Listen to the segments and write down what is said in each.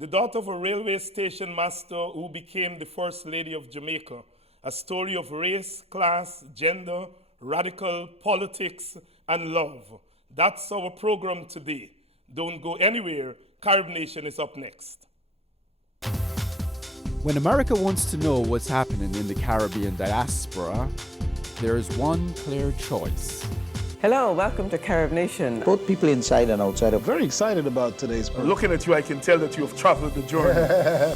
the daughter of a railway station master who became the First Lady of Jamaica, a story of race, class, gender, radical politics, and love. That's our program today. Don't go anywhere. Carib Nation is up next. When America wants to know what's happening in the Caribbean diaspora, there is one clear choice. Hello, welcome to Carib Nation. Both people inside and outside are very excited about today's program. Looking at you, I can tell that you have traveled the journey.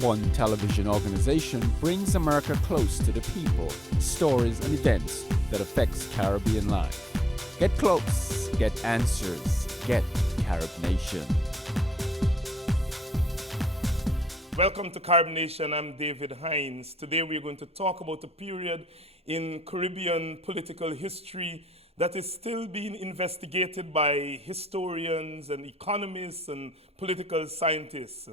One television organization brings America close to the people, stories, and events that affects Caribbean life. Get close, get answers, get Carib Nation. Welcome to Carib Nation. I'm David Hines. Today we're going to talk about a period in Caribbean political history that is still being investigated by historians and economists and political scientists.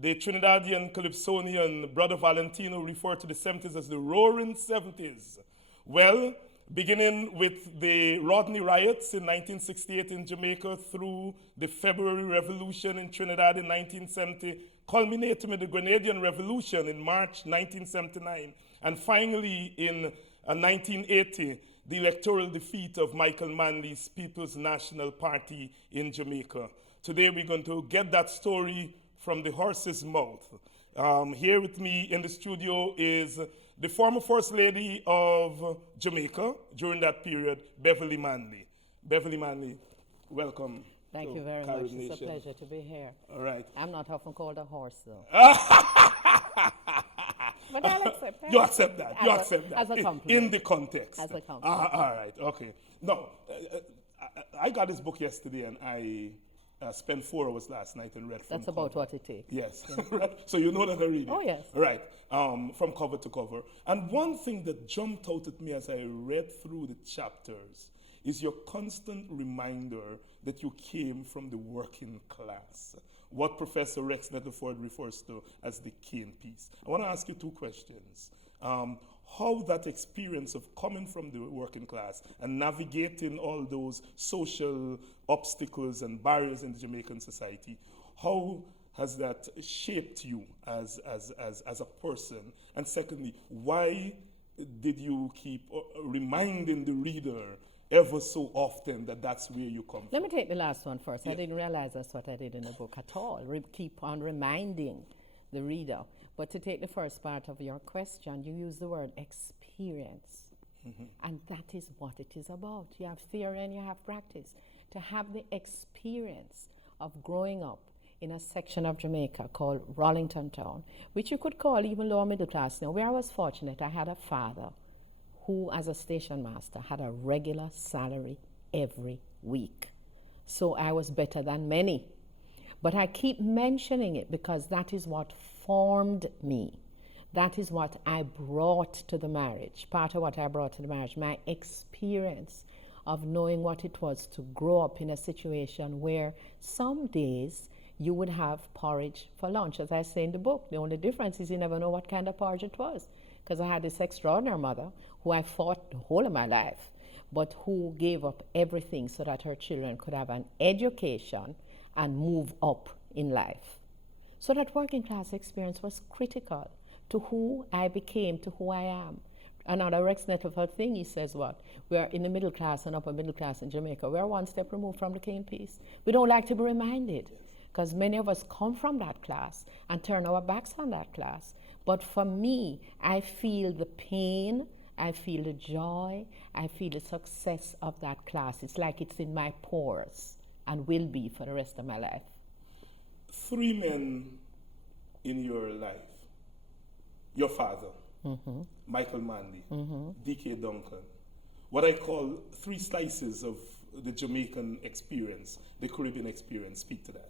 The Trinidadian Calypsonian Brother Valentino referred to the 70s as the Roaring 70s. Well, beginning with the Rodney riots in 1968 in Jamaica through the February Revolution in Trinidad in 1970, culminating with the Grenadian Revolution in March 1979, and finally in 1980, the electoral defeat of Michael Manley's People's National Party in Jamaica. Today we're going to get that story from the horse's mouth. Here with me in the studio is the former First Lady of Jamaica during that period, Beverley Manley. Beverly Manley, welcome. Thank you very much. It's a pleasure to be here. All right. I'm not often called a horse, though. But I'll accept that. You accept that. You accept that. As a compliment. In the context. As a compliment. All right. Okay. No, I got this book yesterday, and I spent 4 hours last night and read from That's about what it takes. Yes. Right. So you know that I read it. Oh, yes. Right. From cover to cover. And one thing that jumped out at me as I read through the chapters is your constant reminder that you came from the working class, what Professor Rex Nettleford refers to as the cane piece. I want to ask you 2 questions. How that experience of coming from the working class and navigating all those social obstacles and barriers in the Jamaican society, how has that shaped you as a person? And secondly, why did you keep reminding the reader ever so often that that's where you come from? Let me take the last one first. Yeah. I didn't realize that's what I did in the book at all. Keep on reminding the reader. But to take the first part of your question, you use the word experience. Mm-hmm. And that is what it is about. You have theory and you have practice. To have the experience of growing up in a section of Jamaica called Rollington Town, which you could call even lower middle class now, where I was fortunate. I had a father who, as a station master, had a regular salary every week. So I was better than many. But I keep mentioning it because that is what formed me. That is what I brought to the marriage. Part of what I brought to the marriage, my experience of knowing what it was to grow up in a situation where some days you would have porridge for lunch. As I say in the book, the only difference is you never know what kind of porridge it was. Because I had this extraordinary mother who I fought the whole of my life, but who gave up everything so that her children could have an education and move up in life. So that working class experience was critical to who I became, to who I am. Another Rex Nettleford thing, he says what? We're in the middle class and upper middle class in Jamaica. We're one step removed from the cane piece. We don't like to be reminded because many of us come from that class and turn our backs on that class. But for me, I feel the pain, I feel the joy, I feel the success of that class. It's like it's in my pores and will be for the rest of my life. 3 men in your life. Your father, mm-hmm. Michael Manley, mm-hmm. D.K. Duncan. What I call 3 slices of the Jamaican experience, the Caribbean experience. Speak to that.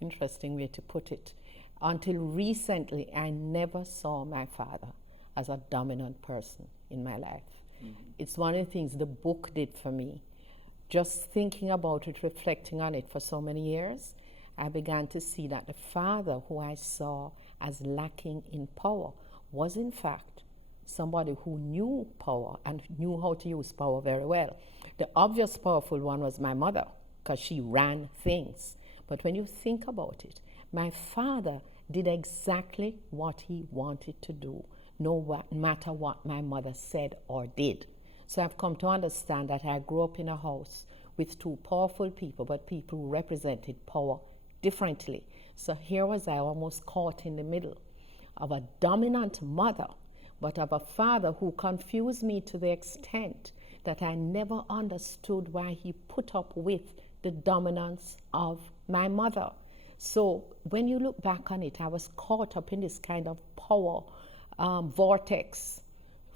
Interesting way to put it. Until recently, I never saw my father as a dominant person in my life. Mm-hmm. It's one of the things the book did for me. Just thinking about it, reflecting on it for so many years, I began to see that the father who I saw as lacking in power was in fact somebody who knew power and knew how to use power very well. The obvious powerful one was my mother, because she ran things. But when you think about it, My father did exactly what he wanted to do, no matter what my mother said or did. So I've come to understand that I grew up in a house with two powerful people, but people who represented power differently. So here was I, almost caught in the middle of a dominant mother, but of a father who confused me to the extent that I never understood why he put up with the dominance of my mother. So when you look back on it, I was caught up in this kind of power vortex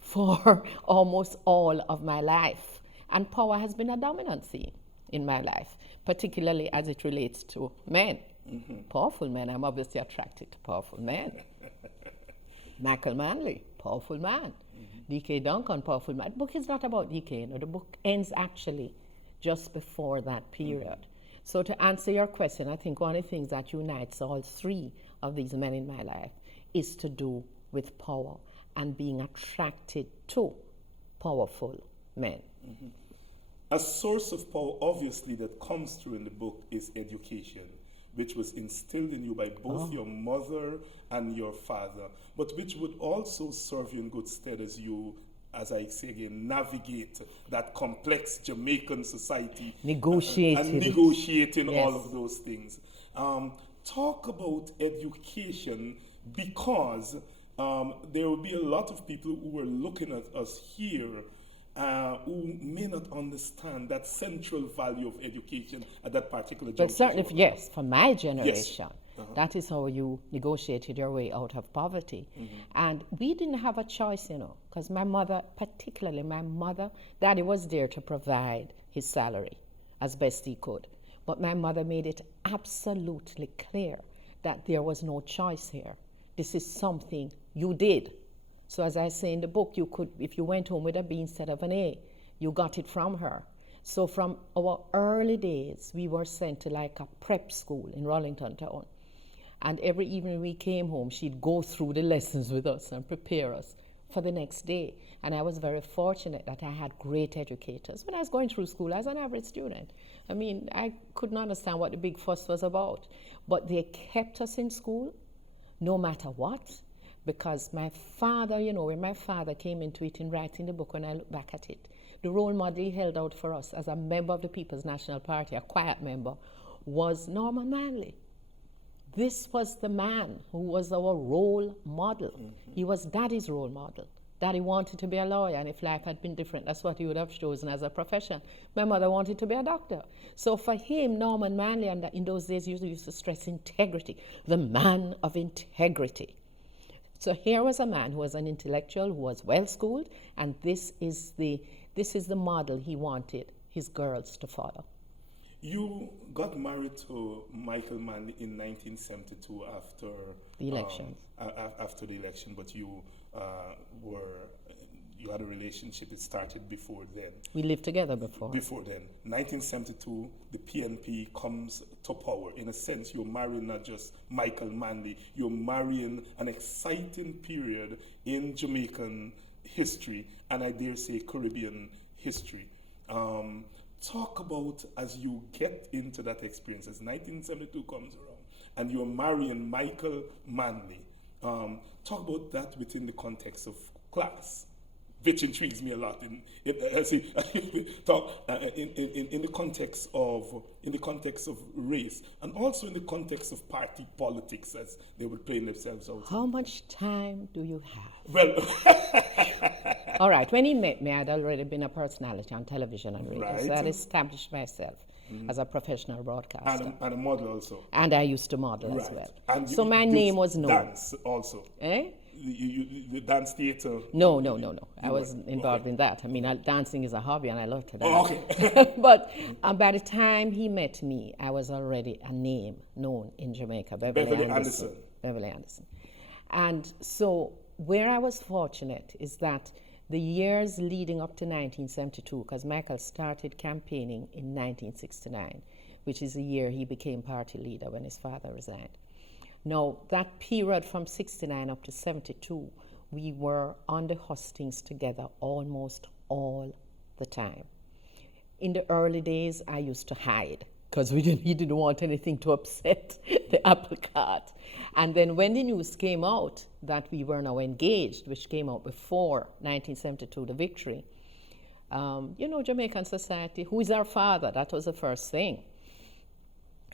for almost all of my life. And power has been a dominant theme in my life, particularly as it relates to men. Powerful men. I'm obviously attracted to powerful men. Michael Manley, powerful man. D.K. Duncan, powerful man. The book is not about D.K. The book ends actually just before that period. So to answer your question, I think one of the things that unites all three of these men in my life is to do with power and being attracted to powerful men. A source of power, obviously, that comes through in the book is education, which was instilled in you by both your mother and your father, but which would also serve you in good stead as you, as I say again, navigate that complex Jamaican society. And negotiating all of those things. Talk about education, because there will be a lot of people who are looking at us here who may not understand that central value of education at that particular juncture. But certainly, yes, for my generation, that is how you negotiated your way out of poverty. And we didn't have a choice, because my mother, particularly my mother, Daddy was there to provide his salary as best he could. But my mother made it absolutely clear that there was no choice here. This is something you did. So as I say in the book, you could, if you went home with a B instead of an A, you got it from her. So from our early days, we were sent to like a prep school in Rollington Town. And every evening we came home, she'd go through the lessons with us and prepare us for the next day. And I was very fortunate that I had great educators. When I was going through school, I was an average student. I mean, I couldn't understand what the big fuss was about. But they kept us in school, no matter what. Because my father, when my father came into it in writing the book, when I look back at it, the role model he held out for us as a member of the People's National Party, a quiet member, was Norman Manley. This was the man who was our role model. He was Daddy's role model. Daddy wanted to be a lawyer, and if life had been different, that's what he would have chosen as a profession. My mother wanted to be a doctor. So for him, Norman Manley, and in those days, used to stress integrity, the man of integrity. So here was a man who was an intellectual, who was well-schooled, and this is the model he wanted his girls to follow. You got married to Michael Manley in 1972 after the election. After the election, but you had a relationship. It started before then. We lived together before. Before then, 1972, the PNP comes to power. In a sense, you're marrying not just Michael Manley, you're marrying an exciting period in Jamaican history, and I dare say Caribbean history. Talk about, as you get into that experience, as 1972 comes around, and you're marrying Michael Manley. Talk about that within the context of class, which intrigues me a lot. In the context of race, and also in the context of party politics, as they were playing themselves out. How much time do you have? Well, all right. When he met me, I'd already been a personality on television and radio, so I'd established myself as a professional broadcaster. And a model also. And I used to model as well. And so my name was known. Dance also. Eh? You dance theater? No. I wasn't involved in that. I mean, dancing is a hobby and I love to dance. Oh, okay. But by the time he met me, I was already a name known in Jamaica, Beverly Anderson. Beverly Anderson. And so where I was fortunate is that the years leading up to 1972, because Michael started campaigning in 1969, which is the year he became party leader when his father resigned. Now, that period from 69 up to 72, we were on the hustings together almost all the time. In the early days, I used to hide because he didn't want anything to upset the apple cart. And then when the news came out that we were now engaged, which came out before 1972, the victory, Jamaican society, who is our father? That was the first thing.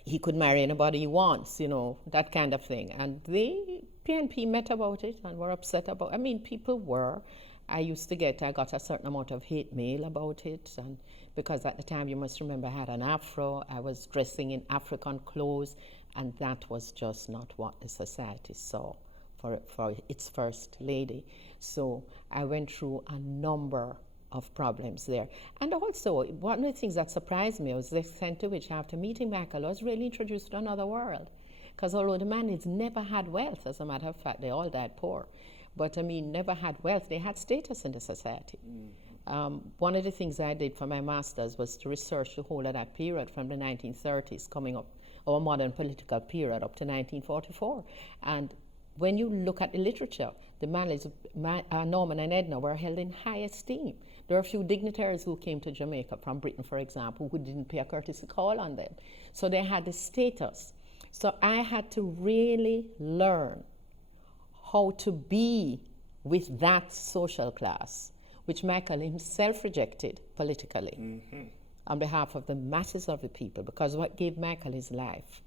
He could marry anybody he wants, that kind of thing. And the PNP met about it and were upset about it. People were. I got a certain amount of hate mail about it, and because at the time, you must remember, I had an afro, I was dressing in African clothes, and that was just not what the society saw for its first lady. So I went through a number of problems there. And also, one of the things that surprised me was the extent to which, after meeting Michael, I was really introduced to another world. Because although the Manleys never had wealth, as a matter of fact, they all died poor, but never had wealth, they had status in the society. One of the things I did for my master's was to research the whole of that period from the 1930s coming up, our modern political period up to 1944. And when you look at the literature, the Manleys, Norman and Edna, were held in high esteem. There are a few dignitaries who came to Jamaica from Britain, for example, who didn't pay a courtesy call on them. So they had the status. So I had to really learn how to be with that social class, which Michael himself rejected politically on behalf of the masses of the people, because what gave Michael his life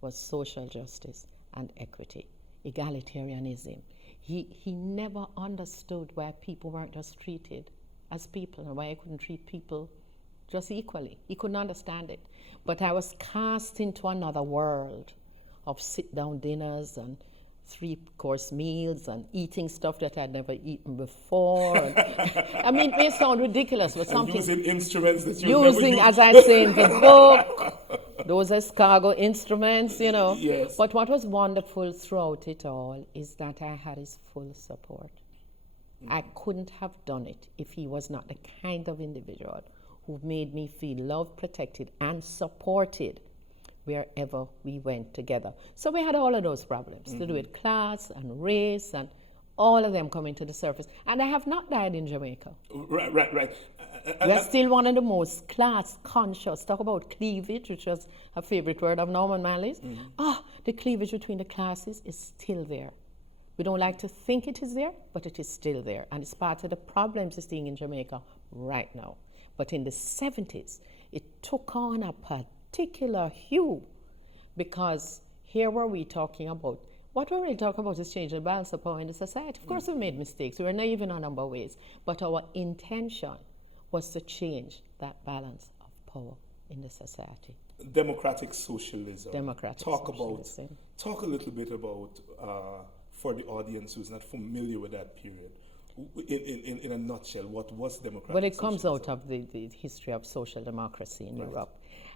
was social justice and equity, egalitarianism. He never understood why people weren't just treated as people and why I couldn't treat people just equally. He couldn't understand it. But I was cast into another world of sit-down dinners and 3-course meals and eating stuff that I'd never eaten before. It may sound ridiculous, but something... using instruments that you never used. As I say in the book, those escargot instruments, Yes. But what was wonderful throughout it all is that I had his full support. I couldn't have done it if he was not the kind of individual who made me feel loved, protected, and supported wherever we went together. So we had all of those problems to do with class and race and all of them coming to the surface. And I have not died in Jamaica. Right. We're still one of the most class conscious. Talk about cleavage, which was a favorite word of Norman Manley's. The cleavage between the classes is still there. We don't like to think it is there, but it is still there. And it's part of the problems we're seeing in Jamaica right now. But in the 70s, it took on a particular hue, because here were we talking about, what we're really talking about is changing the balance of power in the society. Of course we made mistakes, we were naive in a number of ways, but our intention was to change that balance of power in the society. Democratic socialism. Talk a little bit about, for the audience who's not familiar with that period, in a nutshell, what was democratic socialism? Well, it comes out of the history of social democracy in Europe.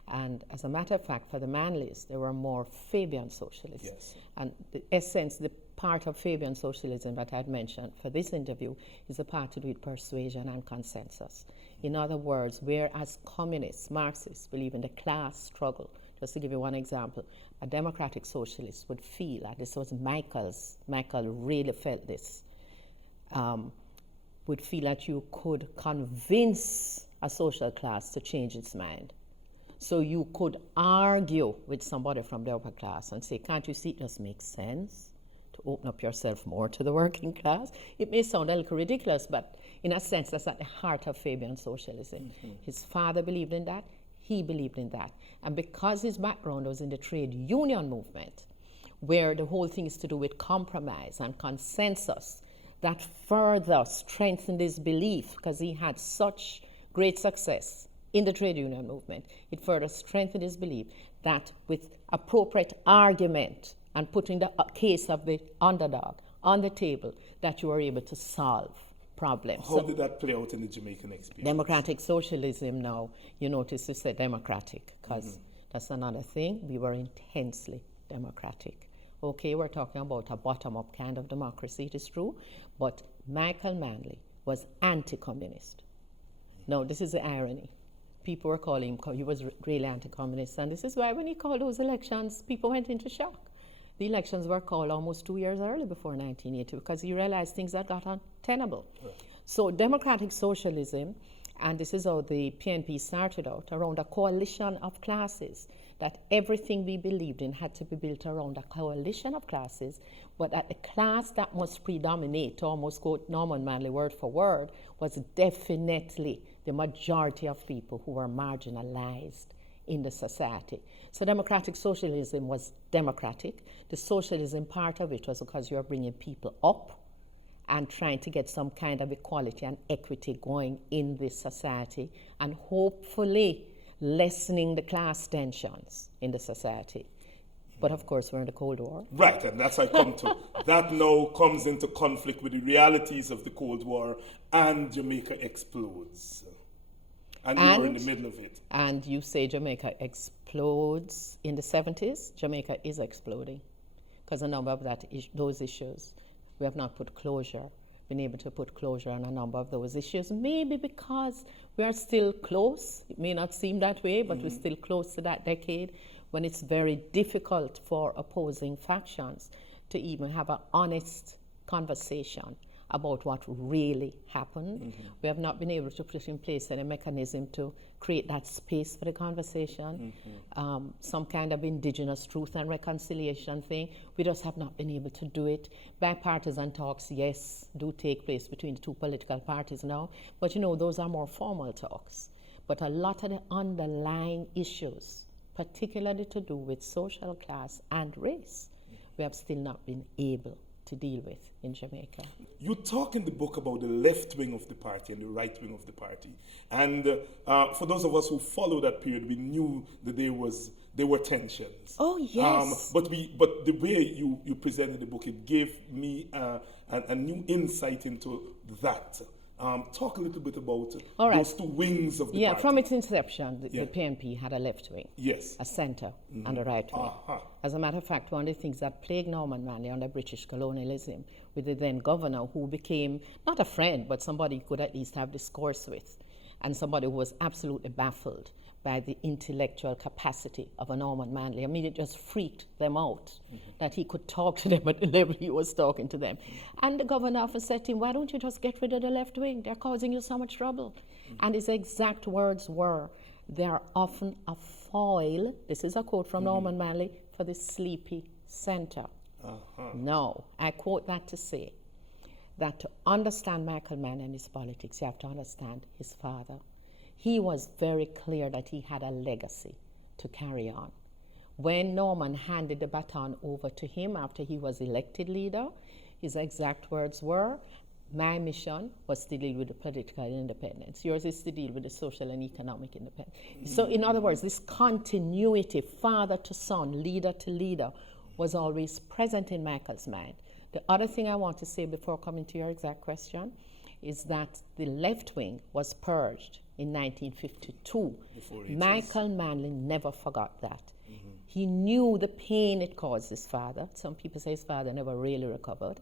And as a matter of fact, for the Manleys, there were more Fabian socialists. Yes. And the essence, the part of Fabian socialism that I'd mentioned for this interview is the part to do with persuasion and consensus. In other words, whereas communists, Marxists, believe in the class struggle, just to give you one example, a democratic socialist would feel, and this was Michael really felt this, would feel that you could convince a social class to change its mind. So you could argue with somebody from the upper class and say, can't you see it just makes sense to open up yourself more to the working class? It may sound a little ridiculous, but in a sense, that's at the heart of Fabian socialism. His father believed in that, he believed in that. And because his background was in the trade union movement, where the whole thing is to do with compromise and consensus, that further strengthened his belief, because he had such great success in the trade union movement. It further strengthened his belief that with appropriate argument and putting the case of the underdog on the table, that you were able to solve problems. How did that play out in the Jamaican experience? Democratic socialism now, you notice you said democratic, because that's another thing. We were intensely democratic. Okay, we're talking about a bottom-up kind of democracy, it is true, but Michael Manley was anti-communist. Now, this is the irony. People were calling him, he was really anti-communist, and this is why when he called those elections, people went into shock. The elections were called almost 2 years early before 1980, because he realized things had got untenable. Right. So democratic socialism, And this is how the PNP started out, around a coalition of classes, that everything we believed in had to be built around a coalition of classes, but that the class that must predominate, to almost quote Norman Manley word for word, was definitely the majority of people who were marginalized in the society. So democratic socialism was democratic. The socialism part of it was because you were bringing people up and trying to get some kind of equality and equity going in this society, and hopefully lessening the class tensions in the society. But of course, we're in the Cold War. Right, and that's how I come to. That now comes into conflict with the realities of the Cold War, and Jamaica explodes. And you're in the middle of it. And you say Jamaica explodes in the 70s. Jamaica is exploding because a number of those issues, we have not been able to put closure on a number of those issues, maybe because we are still close. It may not seem that way, but we're still close to that decade when it's very difficult for opposing factions to even have an honest conversation about what really happened. We have not been able to put in place any mechanism to create that space for the conversation, some kind of indigenous truth and reconciliation thing. We just have not been able to do it. Bipartisan talks, yes, do take place between the two political parties now, but those are more formal talks. But a lot of the underlying issues, particularly to do with social class and race, we have still not been able to deal with in Jamaica. You talk in the book about the left wing of the party and the right wing of the party. And for those of us who follow that period, we knew that there were tensions. Oh, yes. But the way you presented the book, it gave me a new insight into that. Talk a little bit about those two wings of the party. Yeah, from its inception, the PNP had a left wing, yes, a centre, and a right wing. As a matter of fact, one of the things that plagued Norman Manley under British colonialism with the then governor, who became not a friend, but somebody you could at least have discourse with, and somebody who was absolutely baffled by the intellectual capacity of a Norman Manley. I mean, it just freaked them out that he could talk to them at the level he was talking to them. And the governor often said to him, why don't you just get rid of the left wing? They're causing you so much trouble. And his exact words were, they're often a foil, this is a quote from Norman Manley, for the sleepy centre. No, I quote that to say that to understand Michael Manley and his politics, you have to understand his father. He was very clear that he had a legacy to carry on. When Norman handed the baton over to him after he was elected leader, his exact words were, my mission was to deal with the political independence. Yours is to deal with the social and economic independence. So in other words, this continuity, father to son, leader to leader, was always present in Michael's mind. The other thing I want to say before coming to your exact question is that the left wing was purged in 1952. Michael Manley never forgot that. He knew the pain it caused his father. Some people say his father never really recovered.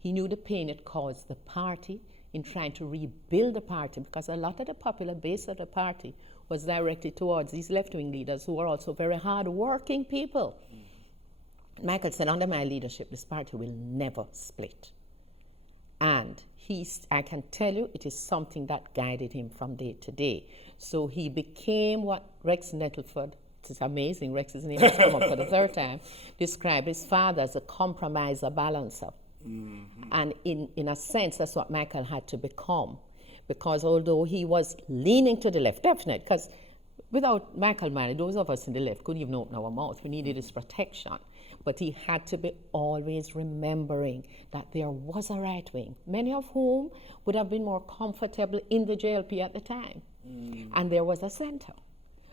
He knew the pain it caused the party in trying to rebuild the party, because a lot of the popular base of the party was directed towards these left-wing leaders who were also very hard-working people. Michael said, under my leadership, this party will never split. And I can tell you, it is something that guided him from day to day. So he became what Rex Nettleford, it's amazing, Rex's name has come up for the third time, described his father as a compromiser balancer. And in a sense, that's what Michael had to become. Because although he was leaning to the left, definitely, because without Michael Manley, those of us in the left couldn't even open our mouth. We needed his protection. But he had to be always remembering that there was a right wing, many of whom would have been more comfortable in the JLP at the time. And there was a center.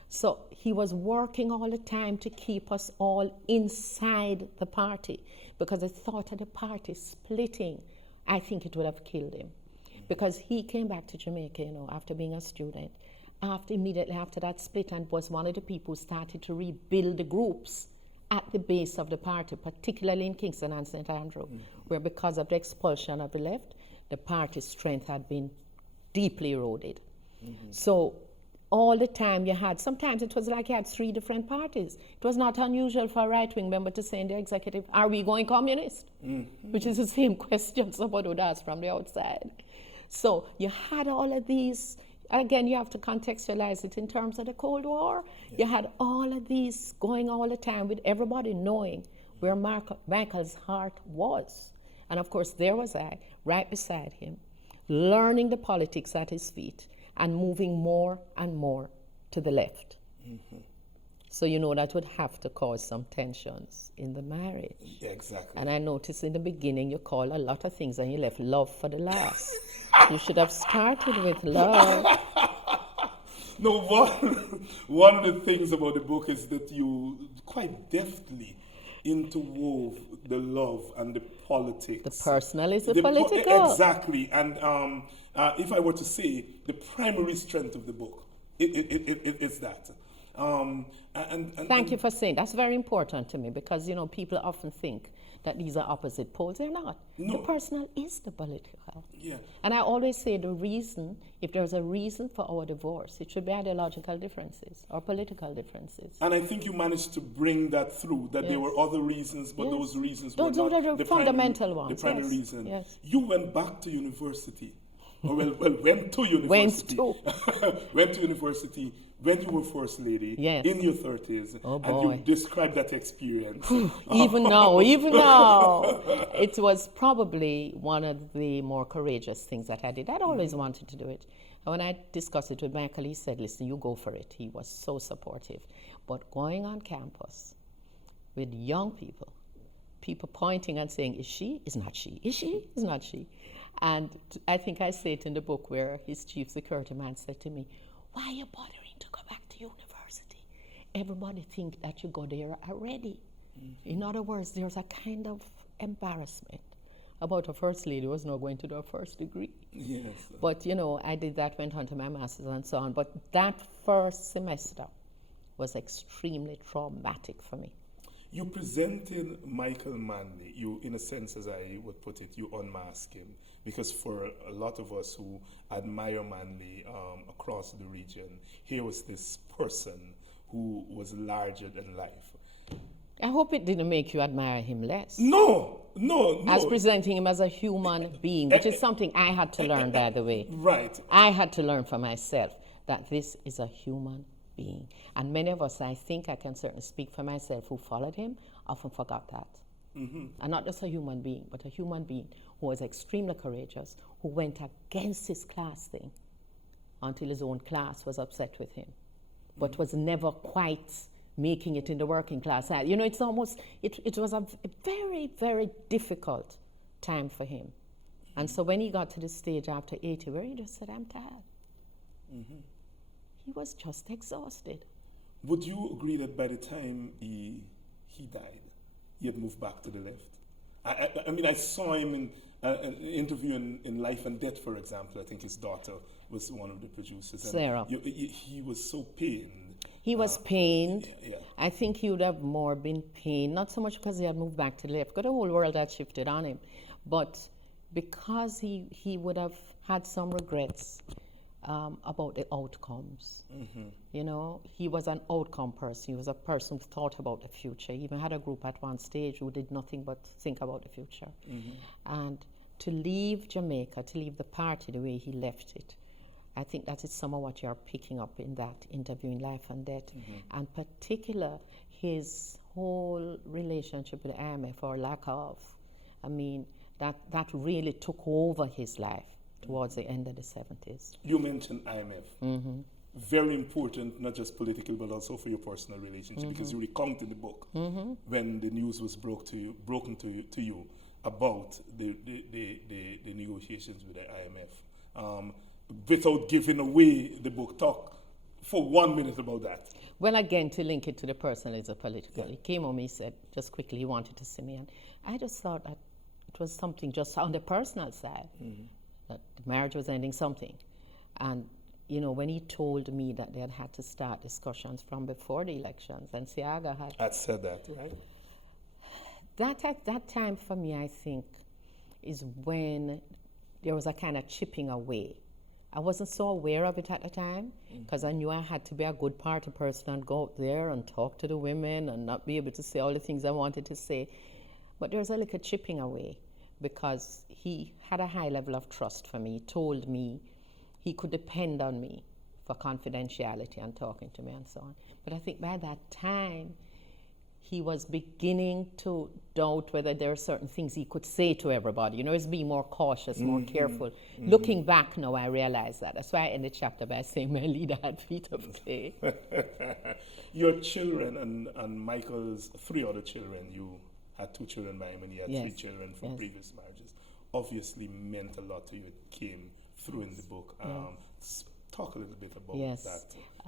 So he was working all the time to keep us all inside the party, because the thought of the party splitting, I think it would have killed him. Because he came back to Jamaica, after being a student, immediately after that split, and was one of the people who started to rebuild the groups at the base of the party, particularly in Kingston and St. Andrew, where because of the expulsion of the left, the party's strength had been deeply eroded. So all the time you had, sometimes it was like you had 3 different parties. It was not unusual for a right-wing member to say in the executive, are we going communist? Which is the same question somebody would ask from the outside. So you had all of these, Again, you have to contextualize it in terms of the Cold War. You had all of these going all the time with everybody knowing where Michael's heart was. And of course, there was I, right beside him, learning the politics at his feet and moving more and more to the left. So you know that would have to cause some tensions in the marriage. Yeah, exactly. And I noticed in the beginning you call a lot of things and you left love for the last. You should have started with love. No, one of the things about the book is that you quite deftly interwove the love and the politics. The personal is the political. Exactly. And if I were to say the primary strength of the book, it's that. Thank you for saying that's very important to me because you know people often think that these are opposite poles. They're not. No. The personal is the political. Yeah. And I always say the reason, if there's a reason for our divorce, it should be ideological differences or political differences. And I think you managed to bring that through, that there were other reasons, but those reasons were not are the fundamental ones. The primary Yes. reason. Yes. You went back to university. Or went to university. Went to university when you were First Lady in your 30s. Oh, and you described that experience. Even now, it was probably one of the more courageous things that I did. I'd always wanted to do it. And when I discussed it with Michael, he said, listen, you go for it. He was so supportive. But going on campus with young people pointing and saying, is she? Is not she? Is she? Is not she? And I think I say it in the book where his chief security man said to me, why are you bothering to go back to university? Everybody think that you go there already. In other words, there's a kind of embarrassment about a first lady who was not going to do a first degree. Yes. But, you know, I did that, went on to my master's and so on. But that first semester was extremely traumatic for me. You presented Michael Manley. You, in a sense, as I would put it, you unmask him. Because for a lot of us who admire Manley across the region, here was this person who was larger than life. I hope it didn't make you admire him less. No. As presenting him as a human being, which is something I had to learn, by the way. Right. I had to learn for myself that this is a human being. And many of us, I think I can certainly speak for myself, who followed him, often forgot that. And not just a human being, but a human being who was extremely courageous, who went against his class thing until his own class was upset with him, but was never quite making it in the working class. You know, it's almost, it was a very, very difficult time for him. And so when he got to the stage after 80, where he just said, I'm tired. He was just exhausted. Would you agree that by the time he died, he had moved back to the left? I mean, I saw him in an interview in Life and Death, for example. I think his daughter was one of the producers. And Sarah. He was so pained. He was pained. Yeah. I think he would have more been pained, not so much because he had moved back to the left, because the whole world had shifted on him, but because he would have had some regrets about the outcomes. You know, he was an outcome person. He was a person who thought about the future. He even had a group at one stage who did nothing but think about the future. And to leave Jamaica, to leave the party the way he left it, I think that is some of what you're picking up in that interview in Life and Death. And particular, his whole relationship with the IMF, or lack of, I mean, that really took over his life towards the end of the 70s. You mentioned IMF. Very important, not just political, but also for your personal relationship, because you recount in the book when the news was broken to you about the negotiations with the IMF. Without giving away the book, talk for 1 minute about that. Well, again, to link it to the personal is the political. He came home, he said, just quickly, he wanted to see me. And I just thought that it was something just on the personal side, that the marriage was ending something. And, you know, when he told me that they had to start discussions from before the elections, and Siaga had said that, right? That time for me, I think, is when there was a kind of chipping away. I wasn't so aware of it at the time, because I knew I had to be a good party person and go out there and talk to the women and not be able to say all the things I wanted to say. But there was a little chipping away, because he had a high level of trust for me. He told me he could depend on me for confidentiality and talking to me and so on. But I think by that time, he was beginning to doubt whether there are certain things he could say to everybody. You know, he's being more cautious, more careful. Looking back now, I realize that. That's why I end the chapter by saying my leader had feet of clay. Your children and Michael's 3 other children, you had 2 children by him and he had 3 children from previous marriages, obviously meant a lot to you. It came through in the book. Talk a little bit about that.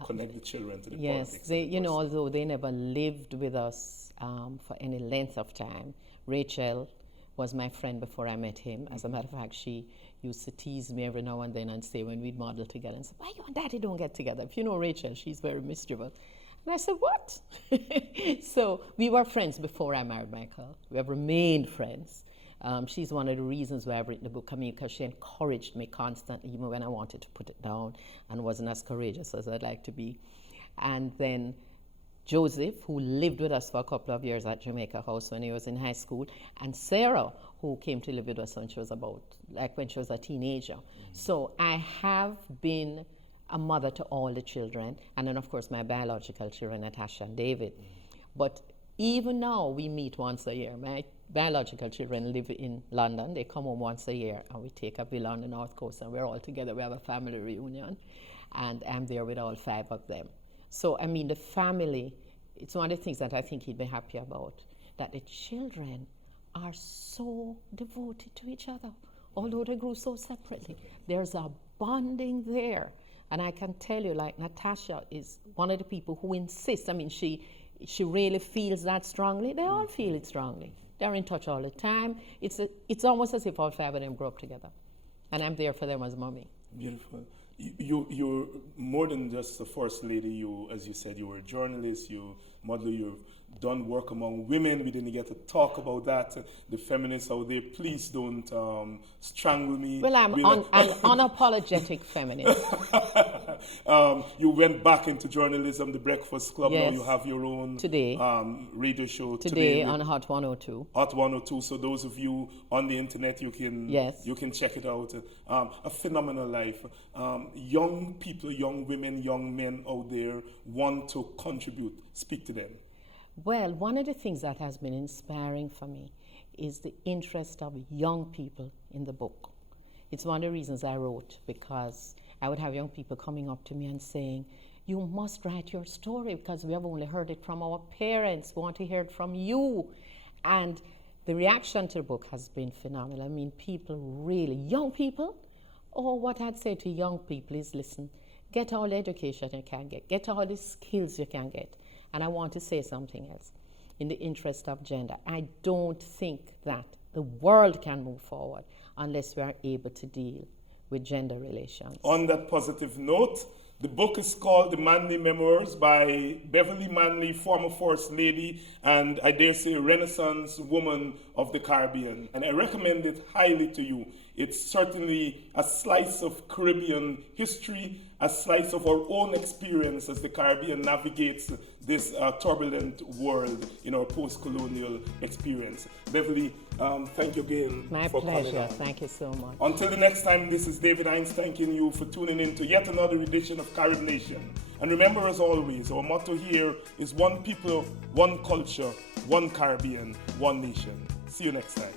Connect the children to the politics. Yes, you know, although they never lived with us for any length of time, Rachel was my friend before I met him. As a matter of fact, she used to tease me every now and then and say when we'd model together and say, why you and Daddy don't get together? If you know Rachel, she's very mischievous. And I said, what? So we were friends before I married Michael. We have remained friends. She's one of the reasons why I've written the book, because she encouraged me constantly, even when I wanted to put it down and wasn't as courageous as I'd like to be. And then Joseph, who lived with us for a couple of years at Jamaica House when he was in high school, and Sarah, who came to live with us when she was when she was a teenager. So I have been a mother to all the children, and then of course my biological children, Natasha and David. But even now we meet once a year. My biological children live in London. They come home once a year and we take a villa on the North Coast and we're all together. We have a family reunion and I'm there with all 5 of them. So, I mean, the family, it's one of the things that I think he'd be happy about, that the children are so devoted to each other, although they grew so separately. There's a bonding there. And I can tell you, like, Natasha is one of the people who insists. I mean, she really feels that strongly. They all feel it strongly. They're in touch all the time. It's almost as if all 5 of them grew up together. And I'm there for them as mommy. Beautiful. You're more than just the first lady. You, as you said, you were a journalist, you model, you've done work among women. We didn't get to talk about that. The feminists out there, please don't strangle me. Well, I'm an unapologetic feminist. You went back into journalism, the Breakfast Club. Yes. Now you have your own radio show. Today on Hot 102. Hot 102. So those of you on the internet, you can check it out. A phenomenal life. Young people, young women, young men out there want to contribute. Speak to them. Well, one of the things that has been inspiring for me is the interest of young people in the book. It's one of the reasons I wrote, because I would have young people coming up to me and saying, you must write your story because we have only heard it from our parents. We want to hear it from you. And the reaction to the book has been phenomenal. I mean, people really, young people, what I'd say to young people is, listen, get all the education you can get all the skills you can get. And I want to say something else. In the interest of gender, I don't think that the world can move forward unless we are able to deal with gender relations. On that positive note, the book is called The Manley Memoirs by Beverley Manley, former First Lady, and I dare say Renaissance woman of the Caribbean. And I recommend it highly to you. It's certainly a slice of Caribbean history, a slice of our own experience as the Caribbean navigates this turbulent world in our post-colonial experience. Beverly, thank you again for coming on. My pleasure. Thank you so much. Until the next time, this is David Hines thanking you for tuning in to yet another edition of Carib Nation. And remember, as always, our motto here is one people, one culture, one Caribbean, one nation. See you next time.